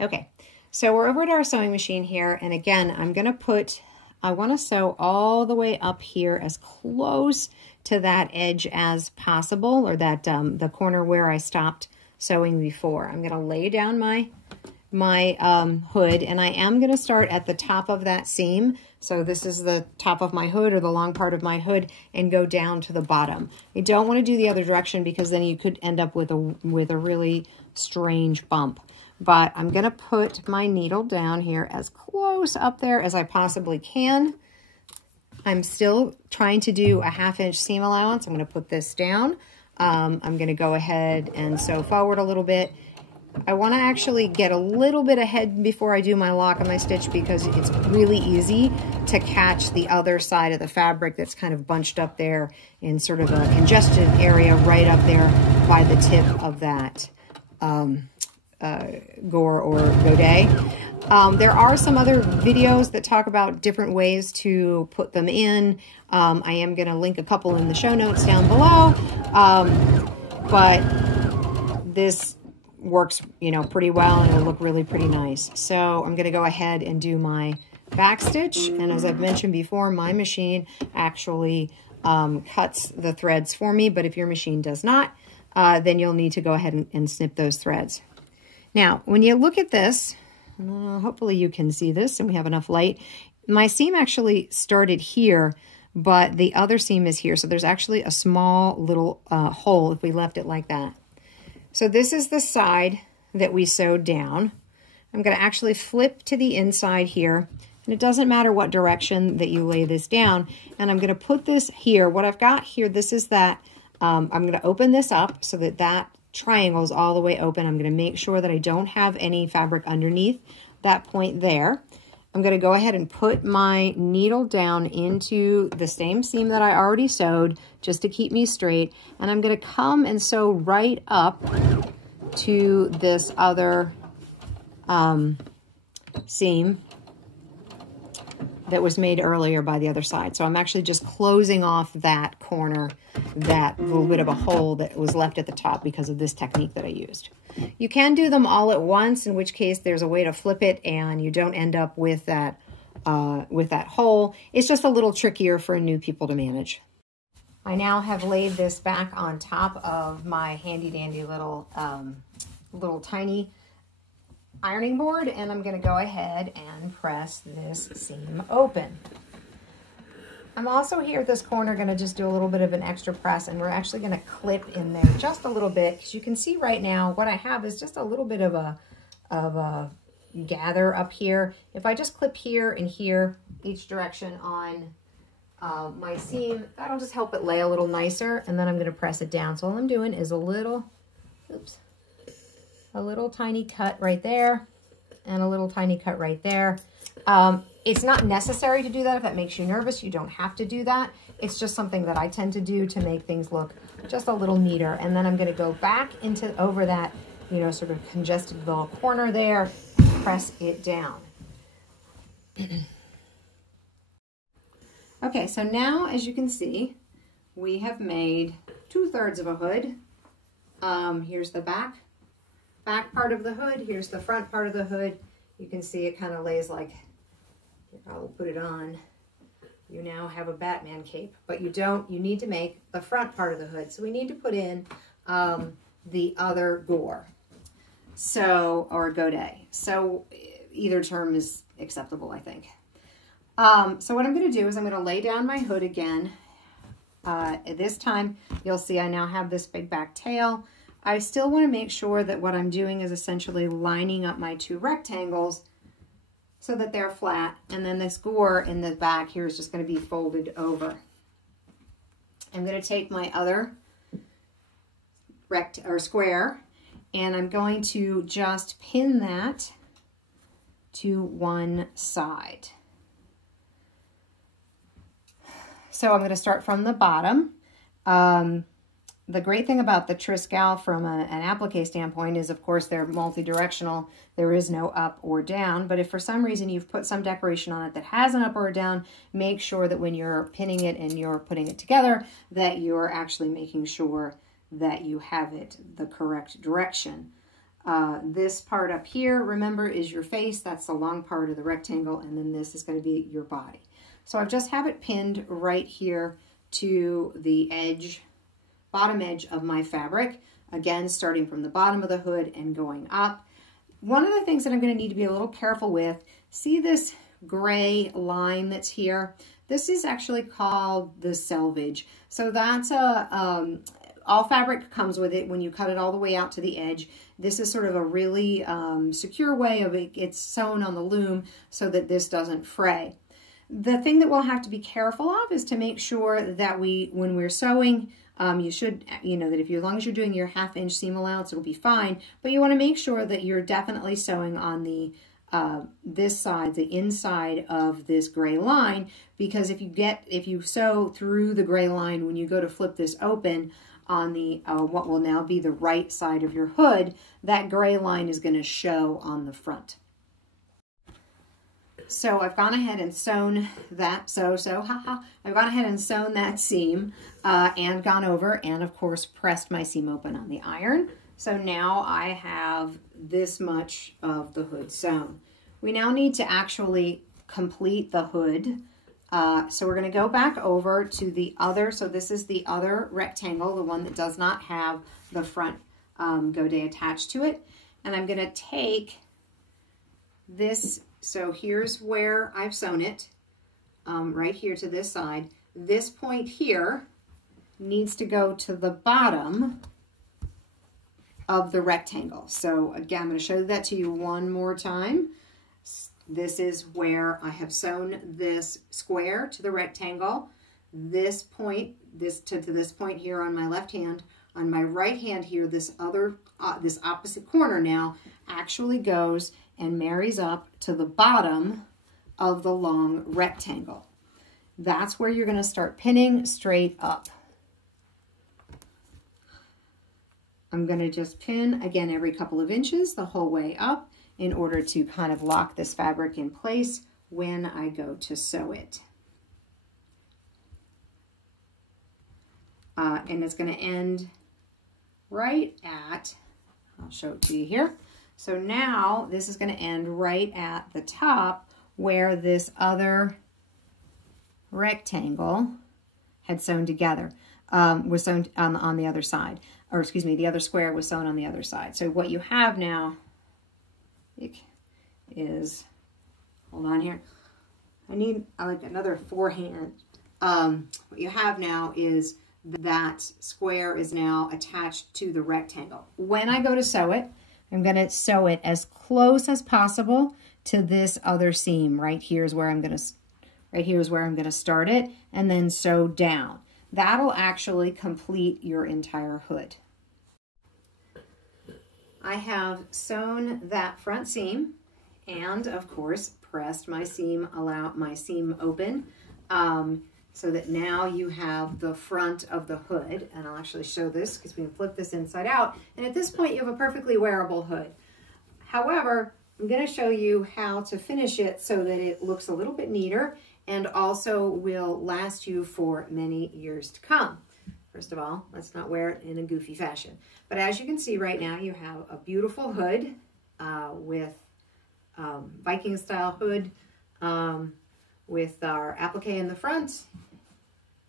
Okay, so we're over at our sewing machine here, and again, I want to sew all the way up here as close to that edge as possible, or that the corner where I stopped sewing before. I'm going to lay down my hood, and I am going to start at the top of that seam. So this is the top of my hood, or the long part of my hood, and go down to the bottom. You don't want to do the other direction because then you could end up with a really strange bump. But I'm going to put my needle down here as close up there as I possibly can. I'm still trying to do a 1/2 inch seam allowance. I'm going to put this down. I'm going to go ahead and sew forward a little bit. I want to actually get a little bit ahead before I do my lock and my stitch, because it's really easy to catch the other side of the fabric that's kind of bunched up there in sort of a congested area right up there by the tip of that gore or godet. There are some other videos that talk about different ways to put them in. I am going to link a couple in the show notes down below. But this works, you know, pretty well, and it'll look really pretty nice. So I'm going to go ahead and do my back stitch. And as I've mentioned before, my machine actually cuts the threads for me. But if your machine does not, then you'll need to go ahead and snip those threads. Now, when you look at this, hopefully you can see this and we have enough light. My seam actually started here, but the other seam is here. So there's actually a small little hole if we left it like that. So this is the side that we sewed down. I'm going to actually flip to the inside here. And it doesn't matter what direction that you lay this down. And I'm going to put this here. What I've got here, this is that. I'm going to open this up so that that triangle is all the way open. I'm going to make sure that I don't have any fabric underneath that point there. I'm going to go ahead and put my needle down into the same seam that I already sewed just to keep me straight. And I'm going to come and sew right up to this other seam that was made earlier by the other side. So I'm actually just closing off that corner, that little bit of a hole that was left at the top because of this technique that I used. You can do them all at once, in which case there's a way to flip it and you don't end up with that hole. It's just a little trickier for new people to manage. I now have laid this back on top of my handy dandy little tiny ironing board, and I'm going to go ahead and press this seam open. I'm also here at this corner going to just do a little bit of an extra press, and we're actually going to clip in there just a little bit, because you can see right now what I have is just a little bit of a gather up here. If I just clip here and here each direction on my seam, that'll just help it lay a little nicer, and then I'm going to press it down. So all I'm doing is a little tiny cut right there and a little tiny cut right there. It's not necessary to do that. If that makes you nervous, you don't have to do that. It's just something that I tend to do to make things look just a little neater. And then I'm going to go back over that, you know, sort of congested little corner there, press it down. Okay, so now as you can see, we have made 2/3 of a hood. Here's the back part of the hood. Here's the front part of the hood. You can see it kind of lays like, I'll put it on. You now have a Batman cape, but you need to make the front part of the hood. So we need to put in the other gore. So, or godet. So either term is acceptable, I think. So what I'm going to do is I'm going to lay down my hood again. This time you'll see I now have this big back tail. I still want to make sure that what I'm doing is essentially lining up my two rectangles so that they're flat, and then this gore in the back here is just going to be folded over. I'm going to take my other square, and I'm going to just pin that to one side. So I'm going to start from the bottom. The great thing about the Triscal from an applique standpoint is, of course, they're multi-directional. There is no up or down, but if for some reason you've put some decoration on it that has an up or a down, make sure that when you're pinning it and you're putting it together, that you're actually making sure that you have it the correct direction. This part up here, remember, is your face. That's the long part of the rectangle, and then this is going to be your body. So I just have it pinned right here to the edge, bottom edge of my fabric. Again, starting from the bottom of the hood and going up. One of the things that I'm going to need to be a little careful with, see this gray line that's here? This is actually called the selvage. So that's all fabric comes with it when you cut it all the way out to the edge. This is sort of a really secure way of it. It's sewn on the loom so that this doesn't fray. The thing that we'll have to be careful of is to make sure that when we're sewing, you should, that as long as you're doing your 1/2 inch seam allowance, it'll be fine. But you want to make sure that you're definitely sewing on the this side, the inside of this gray line, because if you sew through the gray line when you go to flip this open on the what will now be the right side of your hood, that gray line is going to show on the front. So I've gone ahead and sewn that, I've gone ahead and sewn that seam and gone over and of course pressed my seam open on the iron. So now I have this much of the hood sewn. We now need to actually complete the hood. So we're going to go back over to the other, so this is the other rectangle, the one that does not have the front godet attached to it. And I'm going to take this. So here's where I've sewn it, right here to this side. This point here needs to go to the bottom of the rectangle. So again, I'm going to show that to you one more time. This is where I have sewn this square to the rectangle. This point, to this point here on my left hand. On my right hand here, this opposite corner now actually goes and marries up to the bottom of the long rectangle. That's where you're going to start pinning straight up. I'm going to just pin again every couple of inches the whole way up in order to kind of lock this fabric in place when I go to sew it. And it's going to end right at, I'll show it to you here. So now this is going to end right at the top where this other rectangle had sewn together, was sewn on the other side, or excuse me, the other square was sewn on the other side. So what you have now is, hold on here, I need like another forehand. What you have now is that square is now attached to the rectangle. When I go to sew it, I'm going to sew it as close as possible to this other seam. Right here is where I'm going to start it, and then sew down. That'll actually complete your entire hood. I have sewn that front seam and of course pressed my seam open so that now you have the front of the hood. And I'll actually show this because we can flip this inside out. And at this point you have a perfectly wearable hood. However, I'm going to show you how to finish it so that it looks a little bit neater and also will last you for many years to come. First of all, let's not wear it in a goofy fashion. But as you can see right now, you have a beautiful hood with Viking style hood with our applique in the front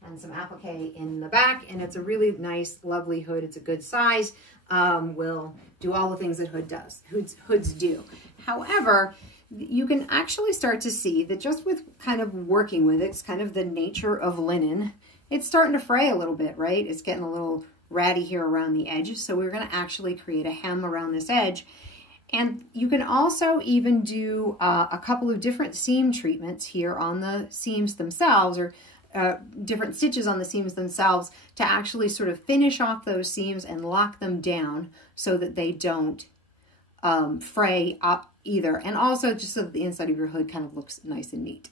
and some applique in the back. And it's a really nice, lovely hood. It's a good size. Will do all the things that hoods do. However, you can actually start to see that just with kind of working with it, it's kind of the nature of linen. It's starting to fray a little bit, right? It's getting a little ratty here around the edges. So we're going to actually create a hem around this edge. And you can also even do a couple of different seam treatments here on the seams themselves, or different stitches on the seams themselves, to actually sort of finish off those seams and lock them down so that they don't fray up either. And also just so that the inside of your hood kind of looks nice and neat.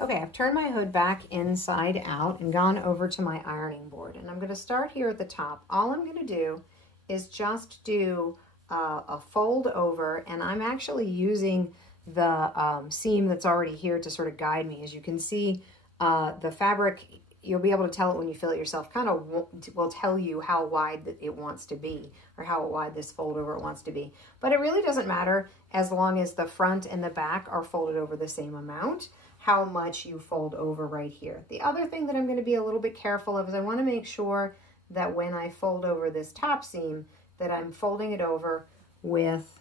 Okay, I've turned my hood back inside out and gone over to my ironing board. And I'm going to start here at the top. All I'm going to do is just do a fold over, and I'm actually using the seam that's already here to sort of guide me. As you can see, the fabric you'll be able to tell it when you feel it yourself. Kind of will tell you how wide it wants to be, or how wide this fold over it wants to be. But it really doesn't matter as long as the front and the back are folded over the same amount, how much you fold over right here. The other thing that I'm going to be a little bit careful of is I want to make sure that when I fold over this top seam, that I'm folding it over with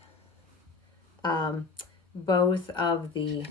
both of you've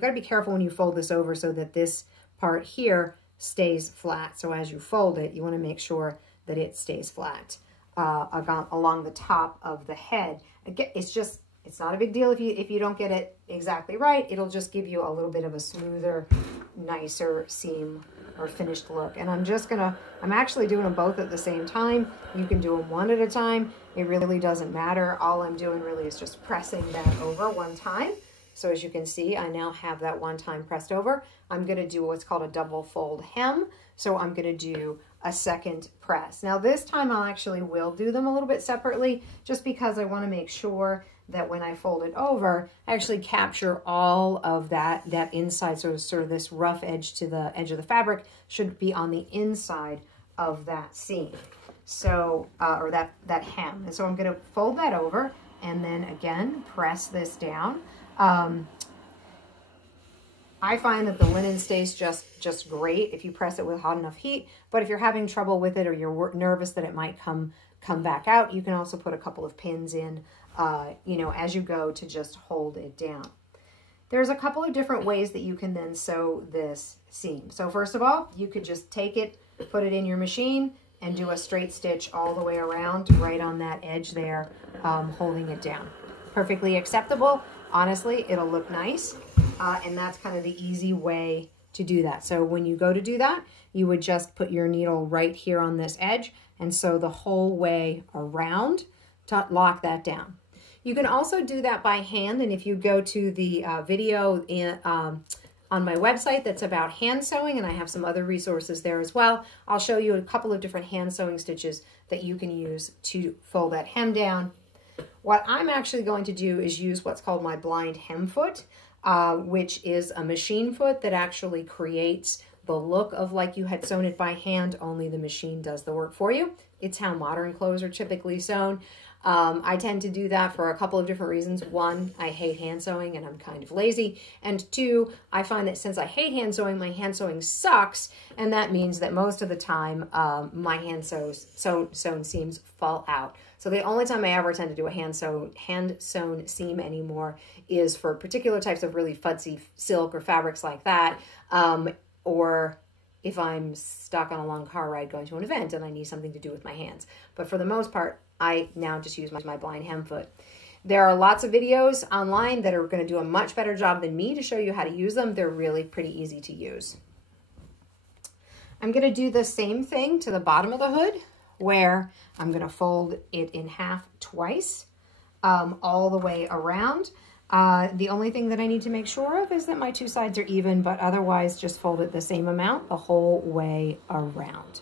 got to be careful when you fold this over so that this part here stays flat. So as you fold it, you want to make sure that it stays flat along the top of the head. Again, it's not a big deal if you don't get it exactly right. It'll just give you a little bit of a smoother, nicer seam or finished look. And I'm actually doing them both at the same time. You can do them one at a time. It really doesn't matter. All I'm doing really is just pressing that over one time. So as you can see, I now have that one time pressed over. I'm going to do what's called a double fold hem. So I'm going to do a second press. Now this time I actually will do them a little bit separately, just because I want to make sure that when I fold it over, I actually capture all of that inside, sort of this rough edge to the edge of the fabric should be on the inside of that seam. So, or that hem. And so I'm going to fold that over and then again, press this down. I find that the linen stays just great if you press it with hot enough heat, but if you're having trouble with it or you're nervous that it might come back out, you can also put a couple of pins in, as you go to just hold it down. There's a couple of different ways that you can then sew this seam. So first of all, you could just take it, put it in your machine, and do a straight stitch all the way around right on that edge there, holding it down. Perfectly acceptable. Honestly, it'll look nice, and that's kind of the easy way to do that. So when you go to do that, you would just put your needle right here on this edge and sew the whole way around to lock that down. You can also do that by hand, and if you go to the video on my website that's about hand sewing, and I have some other resources there as well, I'll show you a couple of different hand sewing stitches that you can use to fold that hem down. What I'm actually going to do is use what's called my blind hem foot, which is a machine foot that actually creates the look of like you had sewn it by hand, only the machine does the work for you. It's how modern clothes are typically sewn. I tend to do that for a couple of different reasons. One, I hate hand sewing and I'm kind of lazy. And two, I find that since I hate hand sewing, my hand sewing sucks. And that means that most of the time, my hand sewn seams fall out. So the only time I ever tend to do a hand sewn seam anymore is for particular types of really fuzzy silk or fabrics like that. Or if I'm stuck on a long car ride going to an event and I need something to do with my hands. But for the most part, I now just use my blind hem foot. There are lots of videos online that are going to do a much better job than me to show you how to use them. They're really pretty easy to use. I'm going to do the same thing to the bottom of the hood, where I'm going to fold it in half twice, all the way around. The only thing that I need to make sure of is that my two sides are even, but otherwise just fold it the same amount the whole way around.